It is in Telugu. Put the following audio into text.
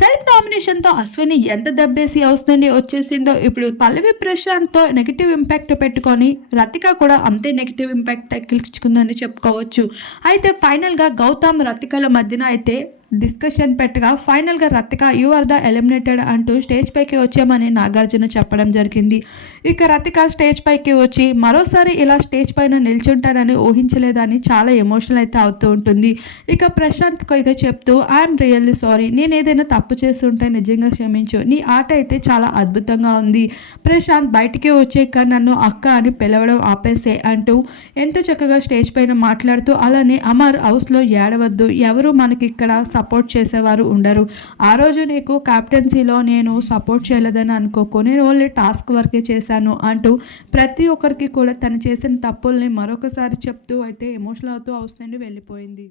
సెల్ఫ్ నామినేషన్‌తో అశ్విని ఎంత దెబ్బేసి హౌస్ నుండి వచ్చేసిందో, ఇప్పుడు పల్లవి ప్రశాంత్‌తో నెగెటివ్ ఇంపాక్ట్ పెట్టుకొని, రతిక కూడా అంతే నెగెటివ్ ఇంపాక్ట్ తగిలించుకుందని చెప్పుకోవచ్చు. అయితే ఫైనల్‌గా గౌతమ్, రతికల మధ్యన అయితే డిస్కషన్ పెట్టగా ఫైనల్‌గా Rathika you are the eliminated అంటూ స్టేజ్ పైకి వచ్చామని నాగార్జున చెప్పడం జరిగింది. ఇక రతిక స్టేజ్ పైకి వచ్చి మరోసారి ఇలా స్టేజ్ పైన నిల్చుంటానని ఊహించలేదని చాలా ఎమోషనల్ అయితే అవుతూ ఉంటుంది. ఇక ప్రశాంత్‌కి అయితే చెప్తూ ఐయామ్ రియల్లీ సారీ, నేను ఏదైనా తప్పు చేస్తుంటే నిజంగా క్షమించు, నీ ఆట అయితే చాలా అద్భుతంగా ఉంది. ప్రశాంత్ బయటికి వచ్చాక నన్ను అక్క అని పిలవడం ఆపేసే అంటూ ఎంతో చక్కగా స్టేజ్ పైన మాట్లాడుతూ, అలానే అమర్ హౌస్‌లో ఏడవద్దు, ఎవరు మనకి ఇక్కడ సపోర్ట్ చేసేవారు ఉండరు. ఆ రోజు నీకు కెప్టెన్సీలో నేను సపోర్ట్ చేయలేదని అనుకోకు, నేను ఓన్లీ టాస్క్ వర్కే చేశాను అంటూ ప్రతి ఒక్కరికి కూడా తను చేసిన తప్పుల్ని మరొకసారి చెప్తూ అయితే ఎమోషనల్ అవుతూ హౌస్ నుండి వెళ్ళిపోయింది.